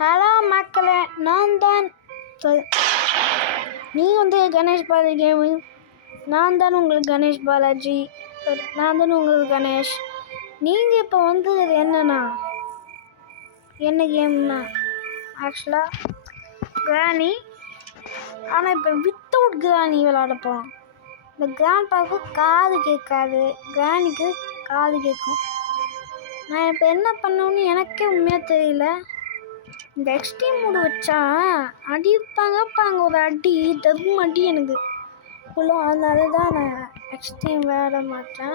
Hello மக்களே, நான் தான் கணேஷ் பாலாஜி கேமிங். நான் தான் உங்களுக்கு கணேஷ் பாலாஜி. நான் தான் உங்களுக்கு கணேஷ். நீங்கள் இப்போ இது என்ன கேம்னா ஆக்சுவலாக கிராணி. ஆனால் இப்போ வித்தவுட் கிராணி விளாடப்போம். இந்த கிராண்ட்பாவுக்கு காது கேட்காது, கிராணிக்கு காது கேட்கும். நான் இப்போ என்ன பண்ணணும்னு எனக்கே உண்மையாக தெரியல. இந்த எக்ஸ்ட்ரீம் மூடு வச்சா அடிப்பாங்க ஒரு அடி, தரும் அடி எனக்கு இவ்வளோ. அதனால தான் நான் எக்ஸ்ட்ரீம் விளையாட மாட்டேன்.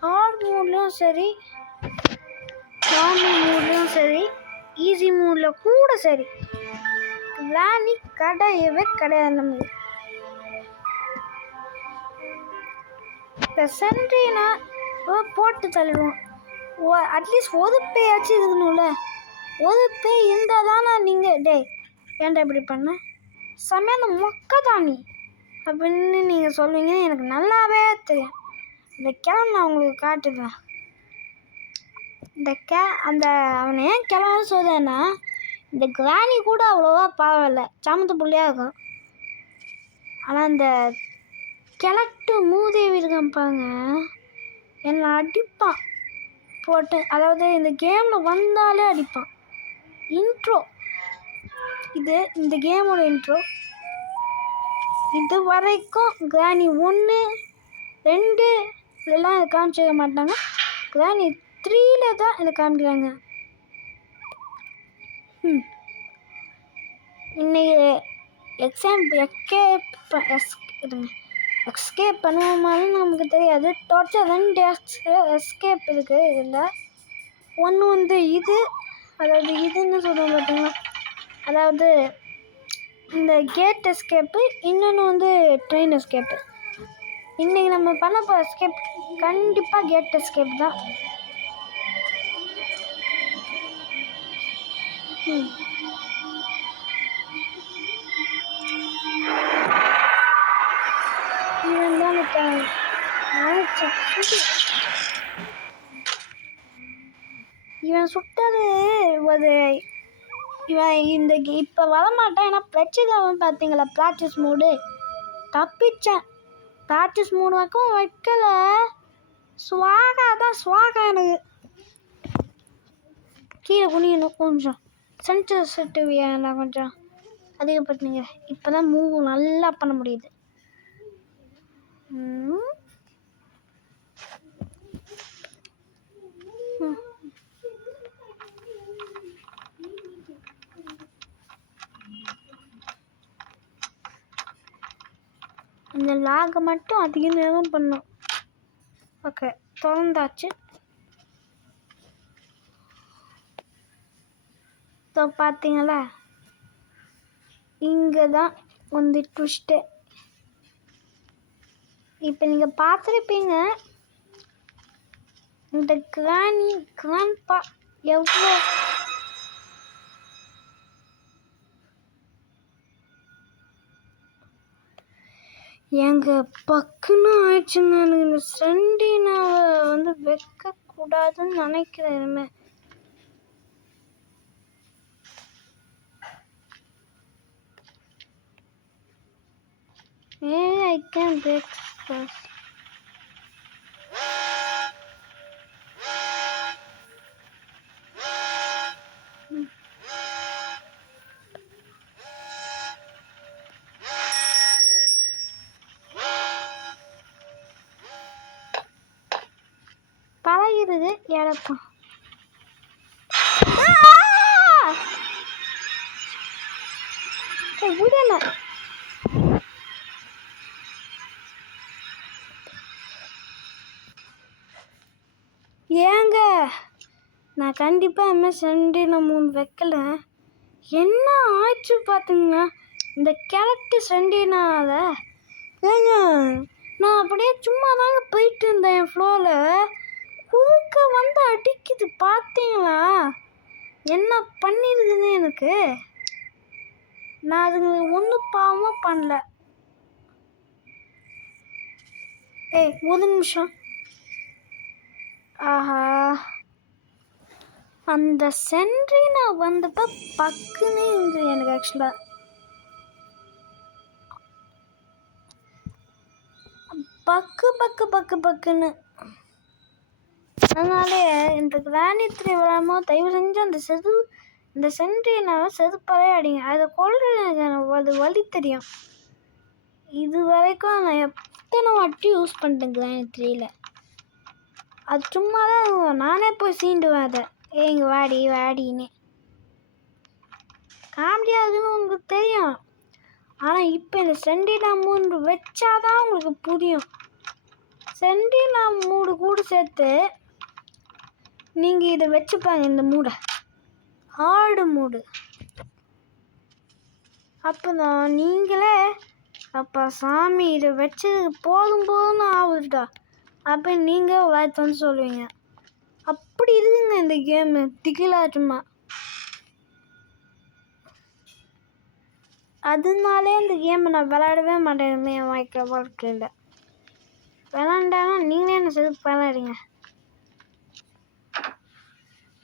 ஹார்ட் மூட்லேயும் சரி, நார்மல் மூட்லேயும் சரி, ஈஸி மூடில் கூட சரி, கிராணி கிடையவே கிடையாது. நம்ம இந்த சென்ட்ரினா போட்டு தள்ளிடுவோம். அட்லீஸ்ட் ஒரு பேயாச்சும் இருக்கணும்ல. ஒரு பேய் இருந்தால் தானே நீங்கள் ஏன்டா இப்படி பண்ண சமையல் மொக்க தானி அப்படின்னு நீங்கள் சொல்லுவீங்க. எனக்கு நல்லாவே தெரியும். இந்த கிழமை நான் உங்களுக்கு காட்டுதான். அந்த அவனை ஏன் கிழமைன்னு சொல்றேன்னா, இந்த கிராணி கூட அவ்வளோவா பாவலை, சாமத்து புள்ளியாக இருக்கும். ஆனால் இந்த கிழட்டு மூதேவி இருக்கான்ப்பாங்க, என்னை அடிப்பான் போட்டு. அதாவது இந்த கேமில் வந்தாலே அடிப்பான். இன்ட்ரோ இந்த கேமோட இன்ட்ரோ. இது வரைக்கும் கிராணி 1, 2 இதெல்லாம் இதை காமிச்சிக்க மாட்டாங்க. கிராணி 3ல தான் இதை காமிக்கிறாங்க. இன்னைக்கு எஸ்கேப் பண்ணுவோமான்னு நமக்கு தெரியாது. டோட்டல் 2 எஸ்கேப் இருக்குது இதில். ஒன்று இது, அதாவது இதுன்னு சொல்லுவோம் பார்த்தீங்கன்னா, அதாவது இந்த கேட் எஸ்கேப்பு. இன்னொன்று ட்ரெயின் எஸ்கேப்பு. இன்றைக்கி நம்ம பண்ண போகிற எஸ்கேப் கண்டிப்பாக கேட் எஸ்கேப் தான். இவன் தான் இவன் சுட்டது ஒரு இவன் இப்போ வரமாட்டான். ஏன்னா பிரச்சனை பார்த்தீங்களா, ப்ராக்டிஸ் மூடு தப்பிச்சேன். ப்ராக்டிஸ் மூடு வரைக்கும் வைக்கல. ஸ்வாகா தான் ஸ்வாகா. எனக்கு கீழே குனியணும் கொஞ்சம். சென்சிட்டிவிட்டியை கொஞ்சம் அதிகப்படுத்தினீங்க. இப்போ தான் மூவ் நல்லா பண்ண முடியுது. இந்த லாகை மட்டும் அதிக நேரம் பண்ணும். ஓகே, திறந்தாச்சு. ஸோ பார்த்தீங்களா, இங்கே தான் ட்விஸ்ட்டு. இப்போ நீங்கள் பார்த்துருப்பீங்க, இந்த கிராண்ட்பா எவ்வளோ எங்க பக்குன்னு ஆயிடுச்சுங்க. எனக்கு இந்த சென்டினாவை வைக்கக்கூடாதுன்னு நினைக்கிறேன். இனிமேல் I can break this. பழகிறது எடப்பம். விடல. ஏங்க நான் கண்டிப்பாக இனிமேல் சென்டினா 3 வைக்கல. என்ன ஆச்சு பார்த்துங்க இந்த கிழட்டு சென்டினால. ஏங்க நான் அப்படியே சும்மா தாங்க போயிட்டு இருந்தேன். என் ஃப்ளோவில் குறுக்க அடிக்குது. பார்த்தீங்களா என்ன பண்ணிருக்குன்னு? எனக்கு நான் அதுங்களுக்கு ஒன்றும் பாவமாக பண்ணல. ஒரு நிமிஷம். ஆஹா, அந்த சென்ட்ரி நான் வந்தப்போ பக்குன்னு இருந்தது எனக்கு ஆக்சுவலாக. பக்குன்னு. அதனாலே இந்த கிராணி 3 விளாடும்போது தயவு செஞ்சு இந்த சென்ட்ரினால் செதுப்பாலே அடிங்க. அதை கொள்றது எனக்கு அது வலி தெரியும். இது வரைக்கும் நான் எத்தனை வாட்டி யூஸ் பண்ணிட்டேன் கிராணி 3ல. அது சும்மா தான் நானே போய் சீண்டுவேன் அதை. இங்கே வாடின்னு காமெடியாகுதுன்னு உங்களுக்கு தெரியும். ஆனால் இப்போ இந்த சென்டினா 3 வச்சாதான் உங்களுக்கு புரியும். சென்டினா 3 கூட சேர்த்து நீங்கள் இதை வச்சுப்பாங்க, இந்த மூடை ஹார்டு மூடு. அப்போ தான் நீங்களே அப்பா சாமி இதை வச்சதுக்கு போதும்னு ஆகுதுடா அப்போ நீங்கள் வாய்த்து வந்து சொல்லுவீங்க. அப்படி இருக்குங்க இந்த கேமு. திகிலாச்சுமா. அதனாலே இந்த கேமை நான் விளையாடவே மாட்டேன் என் வாழ்க்கையில். விளாண்டானா நீங்களே என்ன செதுக்கு விளையாடுங்க.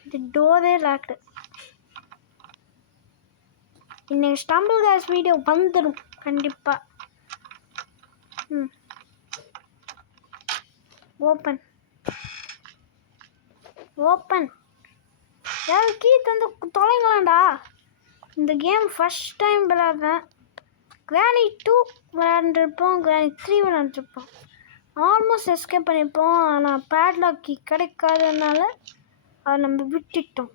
இது டோரே லாக்டு. இன்னைக்கு ஸ்டம்பிள் காஸ் வீடியோ வந்துடும் கண்டிப்பாக. ஓப்பன் யாரும் கீ தந்து தொலைங்களாண்டா. இந்த கேம் ஃபஸ்ட் டைம் விளையாடுறேன். கிராணி 2 விளையாண்டுருப்போம், கிராணி 3 விளையாண்டுருப்போம். ஆல்மோஸ்ட் எஸ்கேப் பண்ணியிருப்போம். ஆனால் பேட்லாக் கீ கிடைக்காததுனால அதை நம்ம விட்டுட்டோம்.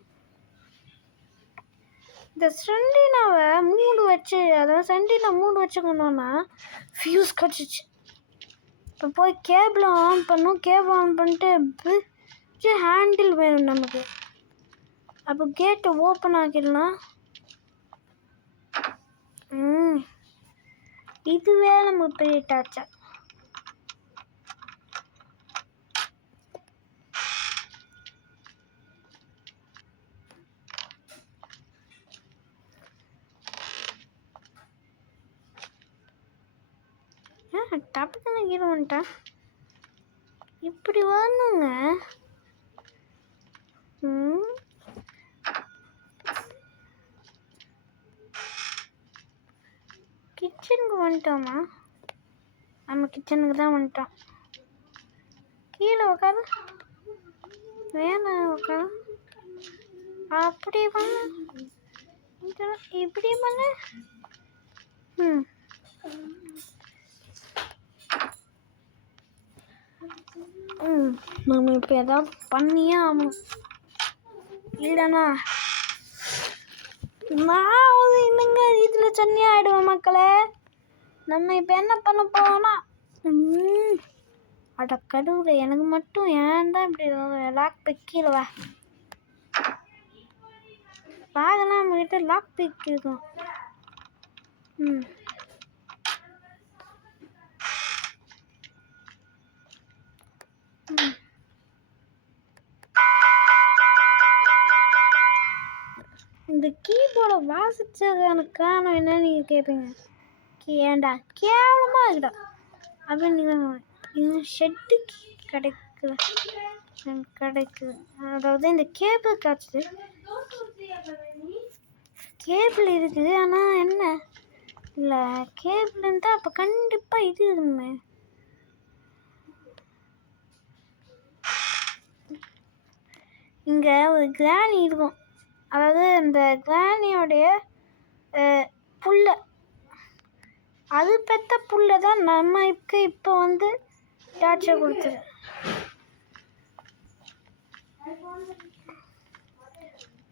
இந்த சென்டினாவை 3 வச்சு, அதாவது சென்டினா 3 வச்சுக்கணுன்னா ஃபியூஸ் கிடச்சிச்சு. இப்போ போய் கேபிளை ஆன் பண்ணோம். கேபிள் ஆன் பண்ணிட்டு ஹேண்டில் வேணும் நமக்கு. அப்போ கேட்டை ஓப்பன் ஆக்கிடலாம். இதுவே நமக்கு பெரிய டார்ச்சர். டப்புன்னு கீழே வந்துட்டேன். இப்படி வரணுங்க. கிச்சனுக்கு வந்துட்டோமா? நம்ம கிச்சனுக்கு தான் வந்துட்டோம். கீழே உட்காது, மேலே உட்காது. அப்படி பண்ண, இப்படி பண்ண. நம்ம இப்போ ஏதாவது பண்ணியே ஆகணும். இல்லைண்ணா நான் இன்னுங்க இதில் சன்னி ஆகிடுவேன் மக்களே. நம்ம இப்போ என்ன பண்ண போவோம்னா, அட கடவுளை, எனக்கு மட்டும் ஏன் தான் இப்படி லாக் பிக் கீழே வாகனா நம்மகிட்ட லாக் பிக் இருக்கும். இந்த கீபோர்டை வாசிச்சதுக்கான காரணம் என்னன்னு நீங்கள் கேட்பீங்க. ஏண்டா கேவலமாக இருக்குடா அப்படின்னு நீங்கள் ஷெட்டுக்கு கிடைக்குது. அதாவது இந்த கேபிள் காய்ச்சது. கேபிள் இருக்குது, ஆனால் என்ன இல்லை, கேபிள் இருந்தால் அப்போ கண்டிப்பாக இது இருக்குமே. இங்கே ஒரு கிராணி இருக்கும். அதாவது இந்த கிராணியோடைய புல்ல, அது பெற்ற புல்லை தான் நமக்கு இப்போ வந்து டார்ச்சர் கொடுத்துரு.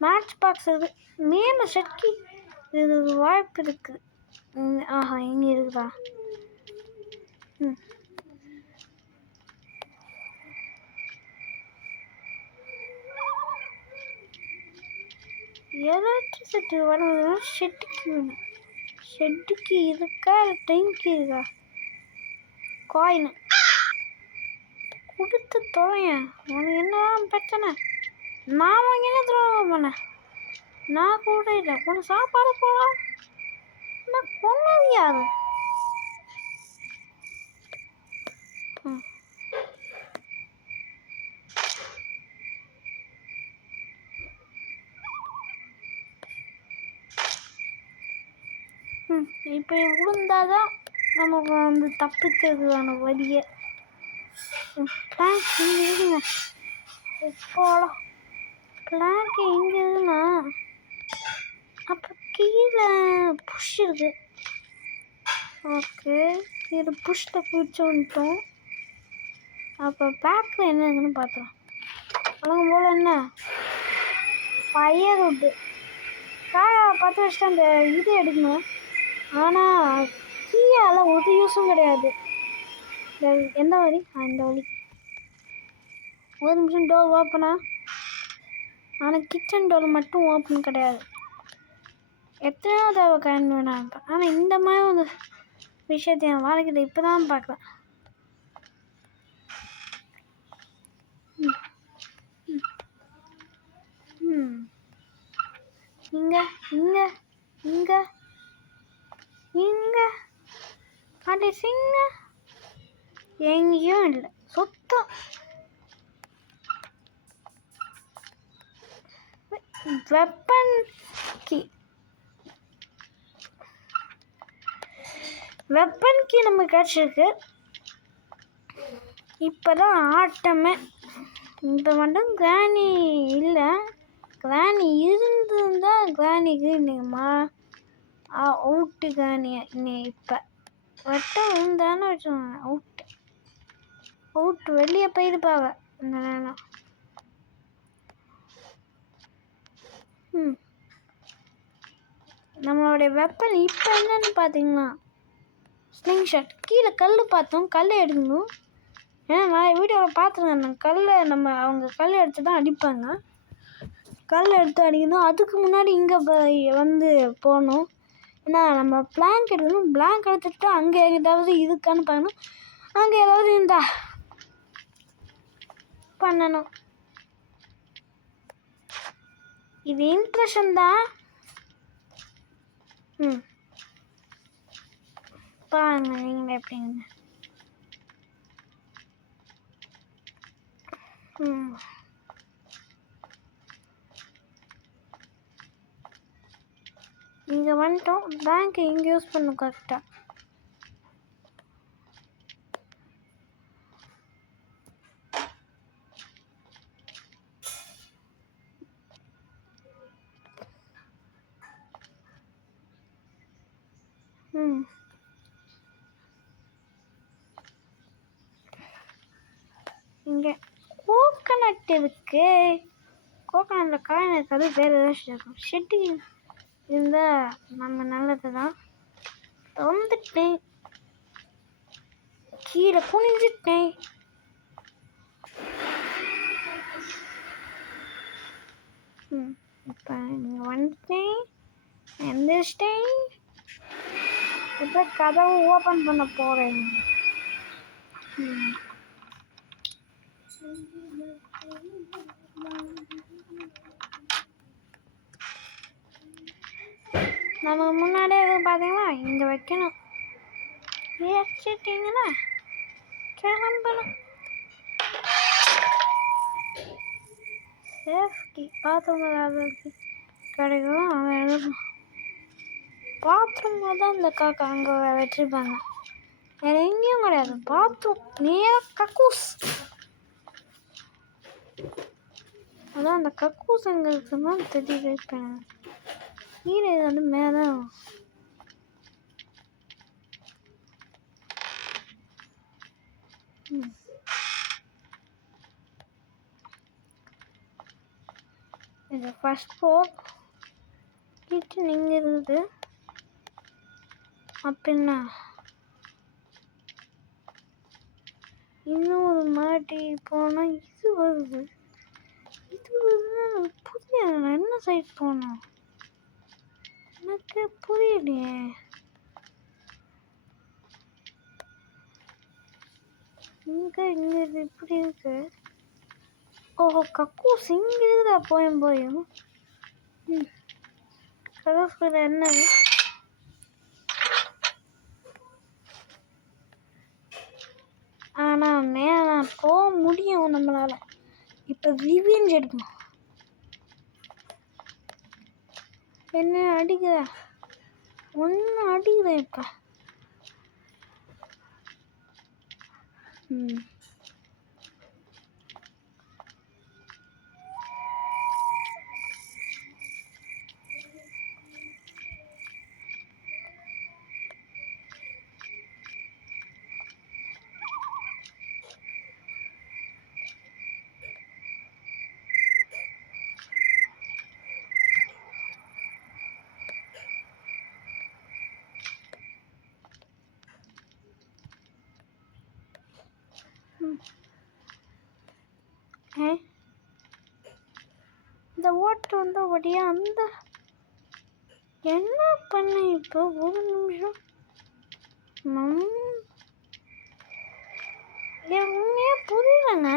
மேட்ச் பாக்ஸ் இருக்குது மேலே ஷட்கி. இது வாய்ப்பு இருக்குது. ஆஹா, இங்கே இருக்குதா? எலக்ட்ரிசிட்டி வரணும்னா ஷெட்டுக்கு வேணும். ஷெட்டுக்கு இருக்கா, டெங்க்கு இருக்கா? காயின் கொடுத்து தொலையன். உனக்கு என்ன பிரச்சனை? நான் வாங்கினா துரோகம் பண்ணேன். நான் கூட இல்லை, உனக்கு சாப்பாடு போகலாம். நான் கொன்னது யாரு? இப்போ விழுந்தாதான் நமக்கு வந்து தப்பிக்கிறதுக்கான வழியை. பிளாங்க் இங்கே இருக்குங்க. போகலாம். பிளாங்க் எங்கே இருக்குன்னா அப்போ கீழே புஷ் இருக்குது. ஓகே, இது புஷ்ஷில் பிடிச்சி வந்துட்டோம். அப்போ பேக்கில் என்ன இருக்குன்னு பார்த்துலாம். வழங்கும் போல் என்ன ஃபயர் உட்டு பார்த்து வச்சுட்டு அந்த இது எடுக்கணும். ஆனால் கீழே ஒரு யூஸும் கிடையாது. எந்த வழி? இந்த வழி. ஒரு நிமிஷம் டோர் ஓப்பனா. ஆனால் கிச்சன் டோர் மட்டும் ஓப்பன் கிடையாது. எத்தனையோ தடவை காயின் வேணாம். ஆனால் இந்த மாதிரி ஒரு விஷயத்தை என் வாழ்க்கையில் இப்போ தான் பார்க்குறேன். இங்கே இங்கே இங்கே இங்கே அது சிங்க எங்கேயும் இல்லை. சுத்தம். வெப்பன் கீ நமக்கு கிடச்சிருக்கு. இப்போ தான் ஆட்டமே. இப்போ மட்டும் கிராணி இல்லை. கிராணி இருந்திருந்தால் கிராணிக்கு இன்னைக்குமா அவுட்டு கிராணியை இப்போ வட்டம் இருந்தானே வச்சுக்கோங்க. அவுட்டு வெளியே போயிருப்பாங்க இந்த நேரம். நம்மளுடைய வெப்பன் இப்போ என்னன்னு பார்த்தீங்கன்னா ஸ்லிங் ஷாட். கீழே கல் பார்த்தோம், கல் எடுக்கணும். ஏன்னா நான் வீடியோவில் பார்த்துருந்தேன். அவங்க கல் எடுத்து தான் அடிப்பாங்க. கல் எடுத்து அடிக்கணும். அதுக்கு முன்னாடி இங்கே வந்து போகணும். ஏன்னா நம்ம பிளாங்க் எடுக்கணும். பிளாங்க் எடுத்துகிட்டு அங்கே ஏதாவது இதுக்கான்னு பார்க்கணும். அங்கே ஏதாவது இருந்தா பண்ணணும். இது இம்ப்ரெஷன் தான். பாருங்க நீங்கள் எப்படிங்க. இங்கே வந்துட்டோம். பேங்க் இங்கே யூஸ் பண்ணும் கரெக்டாக. இங்கே கோகனட் இருக்கு. கோகனட்டில் காயின் இருக்காது, வேறு ஏதாச்சும் இருக்கும். ஷெட்டு இருந்தால் நம்ம நல்லது தான். வந்துட்டேன், கீழே குனிஞ்சிட்டேன். இப்போ இங்கே வந்துட்டேன், எந்திரிச்சிட்டேன். இப்போ கதவு ஓப்பன் பண்ண போகிறேன். நமக்கு முன்னாடியே எதுவும் பார்த்தீங்கன்னா இங்கே வைக்கணும். வச்சுட்டிங்கன்னா கிளம்பணும். சேஃப்டி பாத்ரூம் கிடைக்கும். அவன் எழுதும் பாத்ரூமில் தான் இந்த காக்கா அங்கே வச்சுருப்பாங்க. வேறு எங்கேயும் கிடையாது. பாத்ரூம் நேராக கக்கூஸ். அதான் அந்த கக்கூஸ் எங்கே இருக்குன்னா தெரியுது. இப்போ கீழே இது வந்து மேலே இது ஃபர்ஸ்ட் ஃப்ளோர். கிச்சன் இங்கே இருக்குது. அப்படின்னா இன்னொரு மாட்டி போனால் இது வருது. இது புரிய என்ன சைட் போகணும் எனக்கு புரியலையே. இங்கே இது இப்படி இருக்கு. ஓஹோ, கக்கூஸ் இங்கே இருக்குதா? போயும் கக்கூஸ் என்ன ஆனால் மேலே போக முடியும் நம்மளால். இப்போ ரிவெஞ்ச் எடுக்கணும். என்ன அடிக்குதா? ஒன்று அடிக்கிறேன் இப்போ. இந்த ஓட்டு வந்த ஒடியா அந்த என்ன பண்ண இப்போ? ஒரு நிமிஷம். உண்மையே புரியலங்க.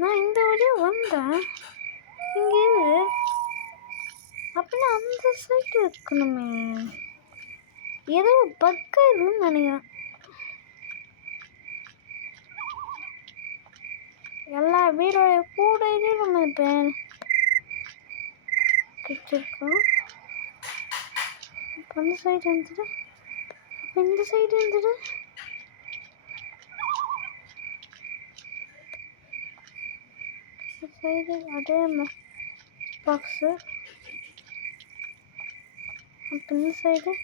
நான் இந்த வழியா வந்தேன், இங்கே அப்படின்னா அந்த சைடு இருக்கணுமே. ஏதோ பக்கம் இதுன்னு நினைக்கிறேன். எல்லா வீடோட கூட நம்ம இப்போ கிச்சிருக்கோம். இப்போ அந்த சைடு இருந்துட்டு அப்போ இந்த சைடு இருந்துட்டு சைடு அதே பாக்ஸு. அப்போ இந்த சைடு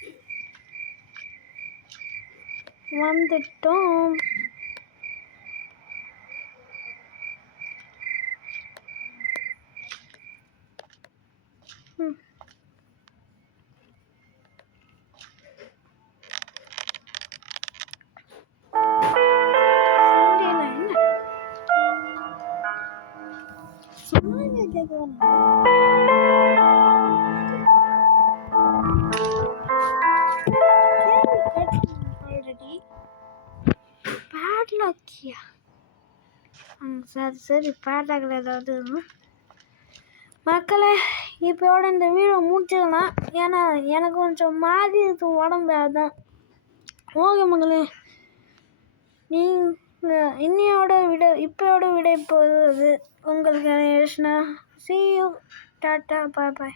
வந்துட்டோம். ஆல்ரெடி பேட்லாக்கியா? சரி பேட்லாக்கில் ஏதாவது மக்களே, இப்போட இந்த வீடியோ முடிச்சுக்கலாம். ஏன்னா எனக்கு கொஞ்சம் மாதிரி இருக்கு உடம்பு, அதுதான். ஓகே மக்களே, நீங்கள் இப்போட விட போகுது உங்களுக்கு. see you, tata, bye bye.